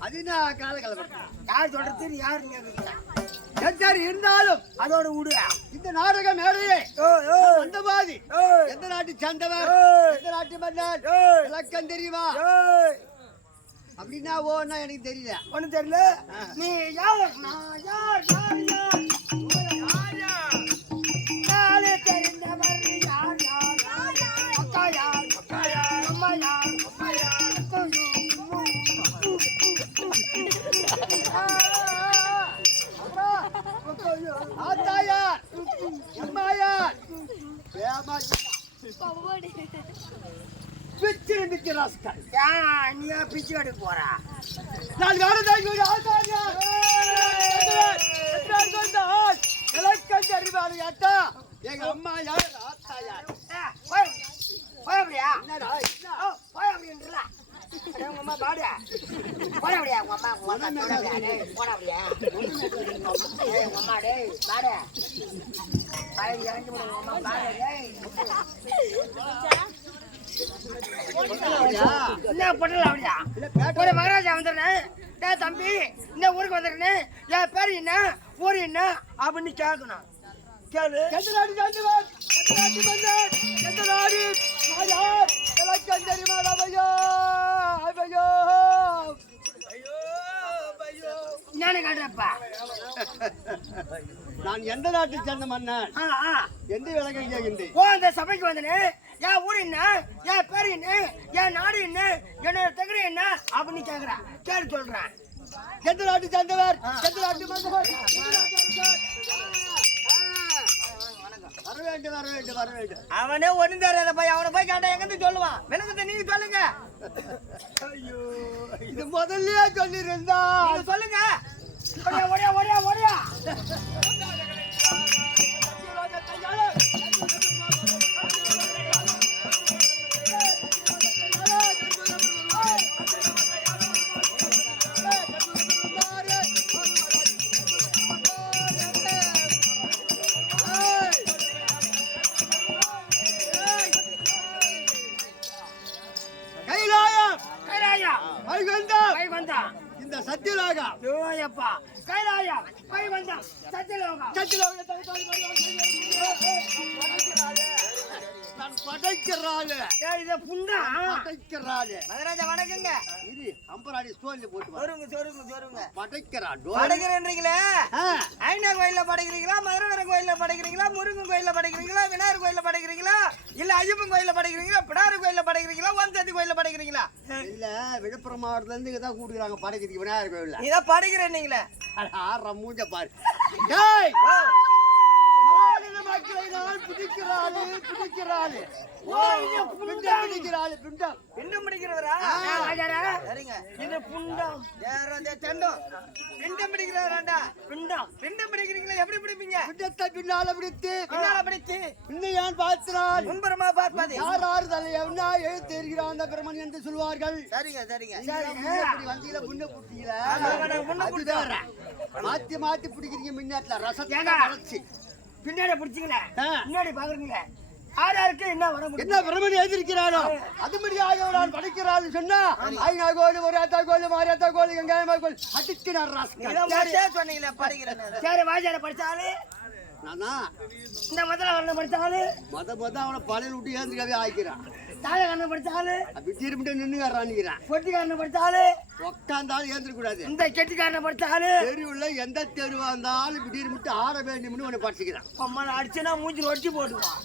அது என்ன கால கலப்படம் யார் நீ யாரு சரி இருந்தாலும் அதோட விடு இந்த நாடக மேடையே அந்த ஏய். எந்த நாட்டு சந்தவர் ஏய். எந்த நாட்டு மன்னர். விளக்கம் தெரியுமா? அப்படின்னா ஓன்னா எனக்கு தெரியல. ஒண்ணு தெரியல. நீ யார்? நான் யார்? யார்? யார்? தெரிந்தவர். யார்? யார்? அக்கா யார்? அக்கா யார்? அம்மா யார்? ஏமாச்சி பிச்சிருந்துச்சு ராஸ்கல் நீ பிச்சு எடுக்க போறா நான் காரணத்தாக்கி ஆத்தாயார் எங்க அம்மா யார் ஆத்தாயார் போய் போய் அப்படியா என்னடா என்ன ஓ, போய் அப்படின்றல அடே, உங்க அம்மா பாடு போட அப்படியா உங்க அம்மா உங்க அம்மா போட அப்படியா டேய், போட அப்படியா ஏய், உங்க அம்மா டேய் பாடு பாடு இறங்கி போடு உங்க அம்மா பாடு டேய் என்ன பொட்டல அப்படியா ஒரு மகாராஜா வந்துடுறேன் டே தம்பி இந்த ஊருக்கு வந்துடுறேன் என் பேர் என்ன? ஊர் என்ன? அப்படின்னு கேட்கணும். கேளு. எந்த நாடு சார்ந்தவர் எந்த மன்னர் எந்த நாடு நான் காட்டுறப்பா நான் எந்த நாட்டை சேர்ந்த மன்னன்? எந்த விளக்கம் கேட்கின்றேன் ஓ அந்த சபைக்கு வந்தனே. என் ஊர் என்ன? என் பேர் என்ன? என் நாடு என்ன? என்னோட தகுதி என்ன? அப்படின்னு கேக்குறேன் கேட்டு சொல்றேன் எந்த நாட்டு சேர்ந்தவர் எந்த நாட்டு அரசர்? ஆ, வர வேண்டும் வர வேண்டும் வர வேண்டும் அவனே ஒண்ணு தெரியாத பையன். அவனை போய் கேட்டா எங்க சொல்லுவான்? விளக்கத்தை நீங்க சொல்லுங்க. ஐயோ இது முதல்லயே சொல்லியிருந்தா நீங்க சொல்லுங்க. ஒடியா ஒடியா ஒடியா. நான் படைக்கிறாள். ஏய் இத புண்டா? படைக்கிறாள். மகராஜா வணக்கங்க. இது அம்பராடி ஸ்டோன்ல போட்டு வா. சொருங்க சொருங்க படைக்கிறான் படைக்கிறேன்றீங்களே? ஐநா கோயில்ல படைக்கிறீங்களா மதுரகரம் கோயில்ல படைக்கிறீங்களா முருகன் கோயில்ல படைக்கிறீங்களா விநாயகர் கோயில்ல படைக்கிறீங்களா இல்ல ஐயப்பன் கோயில்ல படைக்கிறீங்களா பிடாரி கோயில்ல படைக்கிறீங்களா வந்ததி கோயில்ல படைக்கிறீங்களா? இல்ல விழுப்புரம் மாவட்டத்துல இருந்து இங்க தான் கூடுக்குறாங்க படைக்கிறதுக்கு விநாயகர் கோயில்ல. நீ தான் படைக்கிறேன்னீங்களே. அட, ஆடுற மூஞ்ச பாரு. மாநில மக்களை நான் பிடிக்கிறாளு பிடிக்கிறாளு. ஓ, இது பிண்டம் பிடிக்கிறாளு பிண்டம் பிண்டம் பிடிக்கிறவரா? சரிங்க. இது புண்டம் வேற அந்த தண்டம் பிண்டம் பிடிக்கிறவராண்டா? பிண்டம் பிண்டம் பிடிக்கிறீங்களா? எப்படி பிடிப்பீங்க? பிண்டத்தை பின்னால பிடித்து. பின்னால பிடிச்சு இன்னும் ஏன் பார்க்கிறான் முன்புறமா பார்ப்பது. யார் யார் தலையவனா எழுத்து எறிகிறான் அந்த பிரமன் என்று சொல்வார்கள்? சரிங்க சரிங்க. முன்ன அது வேற. மாத்தி மாத்தி பிடிக்கிறீங்க முன்னாட்டுல ரசத்தை? பின்னாடி பிடிச்சிங்களே ஆ. பின்னாடி பாக்குறீங்களே. யார் யாருக்கு என்ன வர முடியும்? என்ன பிரமன் எழுதியிருக்கிறானோ? அதுபடியாக நான் படிக்கிறாள் சொன்னா ஐநா கோயில் ஒரு ஆத்தா கோயில் மாரியாத்தா கோயில் கங்காயமா கோயில் அடிக்கிறார் ராஸ்கல். சொன்னீங்களே படிக்கிறேன் சரி. வாஜார படிச்சாலு நானா? இந்த முதல்ல வரணும் படிச்சாலு மொத மொத அவனை பழைய விட்டு ஏந்திரிக்கவே ஆக்கிறான் தாயக்காரனை படிச்ச ஆளு விட்டிருமிட்டு நின்று வர்றான்னுக்கிறேன் பொட்டிக்காரனை ஆளு உட்காந்தாலும் ஏந்திர கூடாது இந்த கெட்டிக்காரனை ஆளு தெருவுல எந்த தெருவா இருந்தாலும் விட்டிருமிட்டு ஆட வேண்டும்னு உன்னை படிச்சுக்கிறான் அம்மா அடிச்சுனா மூஞ்சி ஒட்டி போடுவான்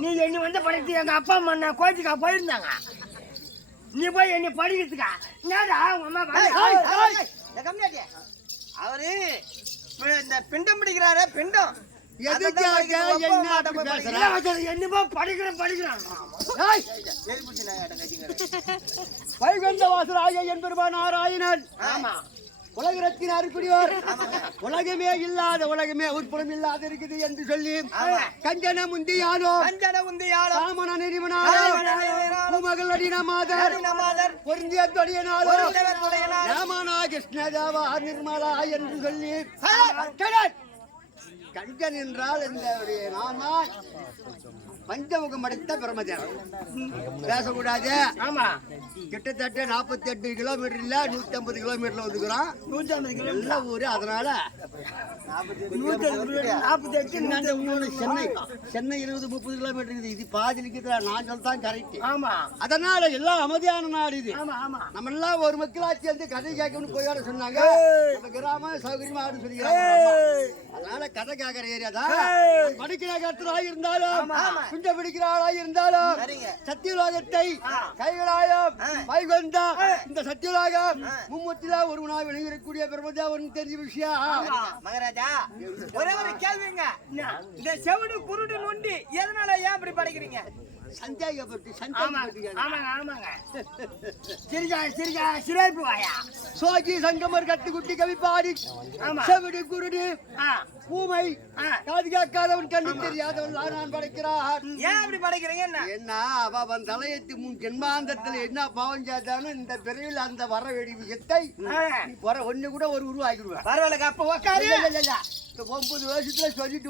நீ என்னை வந்து படித்து எங்க அப்பா அம்மா நான் கோச்சிக்கா போயிருந்தாங்க? நீ போய் என்னை படிக்கிறதுக்கா? என்னடா உங்க அம்மா. அவரு இந்த பிண்டம் பிடிக்கிறாரு பிண்டம். எதுக்காக என்ன அப்படி பேசுற? இல்ல வச்சது, என்னை போய் படிக்கிறேன். படிக்கிறான் வைகுந்த வாசராய நாராயணன் ஆமா. உலகத்தின் அருக்குடியோர். உலகமே இல்லாத உலகமே உட்புறம் இல்லாத இருக்குது என்று சொல்லி கஞ்சன முந்தியானோ அஞ்சன உந்தியாளம் ராமன நெறிவனாரோ பூமகள் அடினமாதர். மாதர் பொருந்திய தொடியனாலோ துடையனார் ராமனா கிருஷ்ணதேவா நிர்மலா என்று சொல்லி கண்கன் என்றால் என்னுடைய நான் தான் பஞ்சமுகம் அடைத்த பிரம்மதேவன் பேசக்கூடாது. ஆமா. கிட்டத்தட்ட நாற்பத்தி எட்டு கிலோமீட்டர் இல்ல நூத்தி ஐம்பது கிலோமீட்டர்ல வந்துக்கிறோம் நூத்தி ஐம்பது கிலோ நல்ல ஊரு அதனால நாற்பத்தி எட்டு சென்னை. சென்னை இருபது முப்பது கிலோமீட்டர் இருக்குது. இது பாதி நிற்கிறா நான் சொல்தான் கரெக்ட் ஆமா. அதனால எல்லாம் அமைதியான நாடு இது. ஆமா ஆமா. நம்ம எல்லாம் ஒரு மக்களா சேர்ந்து கதை கேட்கணும்னு போய் வர சொன்னாங்க. நம்ம கிராம சௌகரியமா ஆடு சொல்லி அதனால கதை கேட்கற ஏரியா தான். படிக்கிற கருத்தரா இருந்தாலும் குண்ட பிடிக்கிற ஆளா இருந்தாலும். சத்தியலோகத்தை கைகளாயம் வைகுந்தா இந்த சத்தியலோகம் மும்மூர்த்தில ஒரு உணவு பிரம்மதேவன் தெரிஞ்ச விஷயம். மகாராஜா. ஒரே ஒரு கேள்விங்க. இந்த செவிடு குருடு நொண்டி எதனால ஏன் இப்படி படிக்கிறீங்க? சந்தேகப்பட்டு சோகி சங்கமர் கட்டு குட்டி கவி பாடி. செவிடு குருடு பூமை. காது கேட்காதவன் கண்ணு தெரியாதவன் நான் படைக்கிறான் ஏன் இப்படி படிக்கிறீங்க என்ன? என்ன அவ அவன் தலையத்து முன் ஜென்மாந்தத்துல என்ன பாவம் செய்தாலும் இந்த பிறவில் அந்த வர. நீ வர ஒண்ணு கூட ஒரு உருவாக்கிடுவேன் பரவாயில்ல அப்ப உக்காரு. ஒன்பது வருஷத்துல சொல்லிட்டு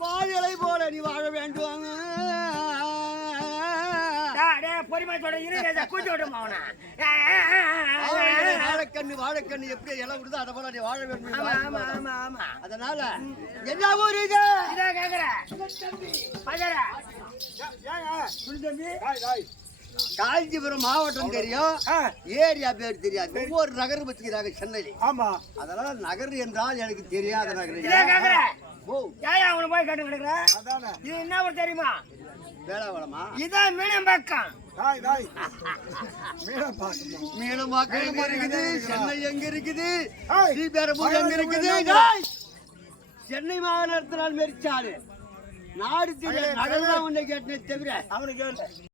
பாலியலை போல நீ வாழ வேண்டும் வாழைக்கண்ணு வாழைக்கண்ணு எப்படி இலை விடுதோ அதை போல நீ வாழ வேண்டும் ஆமா ஆமா ஆமா ஆமா. அதனால என்ன ஊர் இது? காஞ்சிபுரம் மாவட்டம் தெரியும். ஏரியா பேர் தெரியாது. ஒவ்வொரு நகரம் வச்சுக்கிறாங்க சென்னையில. ஆமா. அதனால நகர் என்றால் எனக்கு தெரியாத நகர் ஏன் அவனை போய் கேட்டு கிடக்குற? இது என்ன ஒரு தெரியுமா? இதான் மீனம்பாக்கம் மீனமாக்கம் எங்க இருக்குது? சென்னை எங்க இருக்குது. ஸ்ரீபெரும்பூர் எங்க இருக்குது! சென்னை மாநகரத்தினால் மெரிச்சாரு நாடு தெரியாத நகர் தான் உன்னை கேட்டனே தவிர. அவனுக்கு